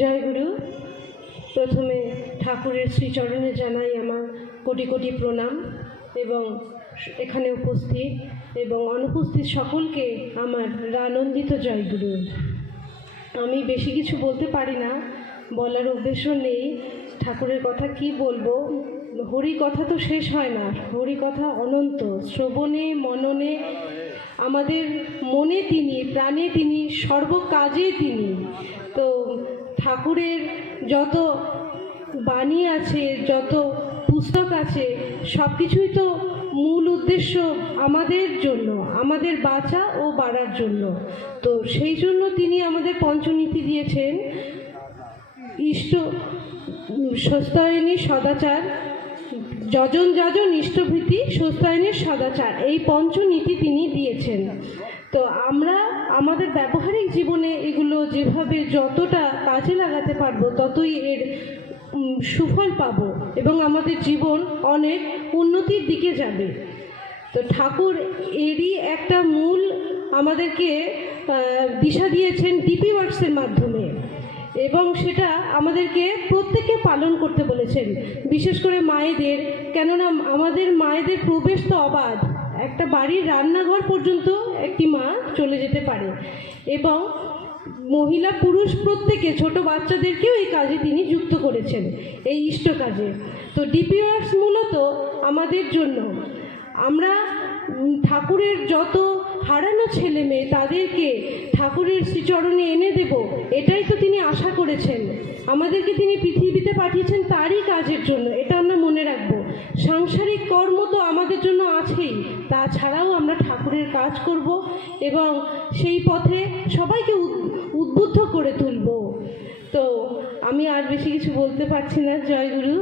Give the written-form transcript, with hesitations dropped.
জয় গুরু। প্রথমে ঠাকুরের শ্রীচরণে জানাই আমার কোটি কোটি প্রণাম এবং এখানে উপস্থিত এবং অনুপস্থিত সকলকে আমার আনন্দিত জয় গুরু। আমি বেশি কিছু বলতে পারি না, বলার উদ্দেশ্য নেই। ঠাকুরের কথা কি বলবো, হরি কথা তো শেষ হয় না, হরি কথা অনন্ত। শ্রবণে মননে আমাদের মনে তিনি, প্রাণে তিনি, সর্বকাজে তিনি। তো ঠাকুরের যত বাণী আছে, যত পুস্তক আছে, সব কিছুই তো মূল উদ্দেশ্য আমাদের জন্য, আমাদের বাঁচা ও বাড়ার জন্য। তো সেই জন্য তিনি আমাদের পঞ্চনীতি দিয়েছেন। ইষ্ট স্বস্তায়নী সদাচার, যজন যাজন ইষ্টভীতি স্বস্তায়নের সদাচার, এই পঞ্চনীতি তিনি দিয়েছেন। তো আমরা আমাদের ব্যবহারিক জীবনে এগুলো যেভাবে যতটা কাজে লাগাতে পারবো ততই এর সুফল পাব এবং আমাদের জীবন অনেক উন্নতির দিকে যাবে। তো ঠাকুর এরই একটা মূল আমাদেরকে দিশা দিয়েছেন ডিপি ওয়ার্কসের মাধ্যমে এবং সেটা আমাদেরকে প্রত্যেককে পালন করতে বলেছেন, বিশেষ করে মায়েদের। কেননা আমাদের মায়েদের প্রবেশ তো অবাধ, একটা বাড়ির রান্নাঘর পর্যন্ত একটি মা চলে যেতে পারে এবং মহিলা পুরুষ প্রত্যেকে, ছোট বাচ্চাদেরকেও এই কাজে তিনি যুক্ত করেছেন, এই ইষ্ট কাজে। তো ডিপি ওয়ার্কস মূলত আমাদের জন্য, আমরা ঠাকুরের যত হারানো ছেলে মেয়ে তাদেরকে ঠাকুরের শ্রীচরণে এনে দেব, এটাই তো তিনি আশা করেছেন। আমাদেরকে তিনি পৃথিবীতে পাঠিয়েছেন তারই কাজের জন্য, এটা আমরা মনে রাখবো। সাংসারিক কর্ম তো আমাদের জন্য আছেই, তাছাড়াও আমরা ঠাকুরের কাজ করব এবং সেই পথে সবাইকে উদ্বুদ্ধ করে তুলব। তো আমি আর বেশি কিছু বলতে পারছি না। জয় গুরু।